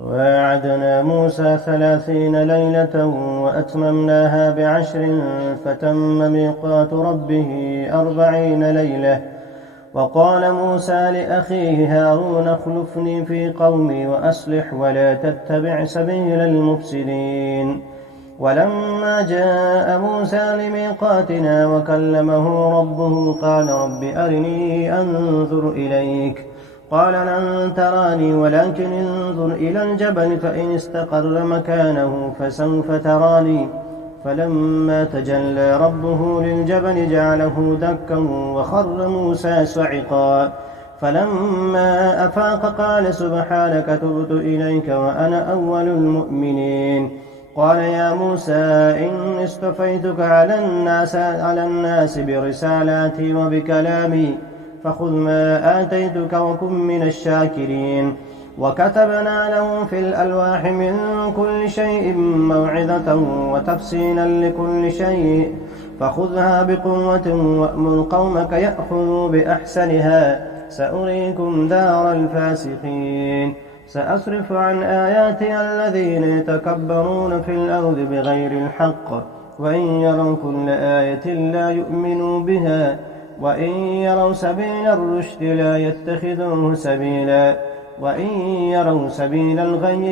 وواعدنا موسى 30 ليلة وأتممناها ب10 فتم ميقات ربه 40 ليلة. وقال موسى لأخيه هارون اخلفني في قومي وأصلح ولا تتبع سبيل المفسدين. ولما جاء موسى لميقاتنا وكلمه ربه قال رب أرني أنظر إليك. قال لن تراني ولكن انظر إلى الجبل فإن استقر مكانه فسوف تراني. فلما تجلى ربه للجبل جعله دكا وخر موسى صعقا. فلما أفاق قال سبحانك تبت إليك وأنا أول المؤمنين. قال يا موسى إني اصطفيتك على الناس برسالاتي وبكلامي فخذ ما آتيتك وكن من الشاكرين. وكتبنا له في الألواح من كل شيء موعظة وتفصيلا لكل شيء فخذها بقوة وأمر قومك يأخذوا بأحسنها سأريكم دار الفاسقين. سأصرف عن آياتي الذين يتكبرون في الأرض بغير الحق وإن يروا كل آية لا يؤمنوا بها وإن يروا سبيل الرشد لا يتخذوه سبيلا وإن يروا سبيل الغي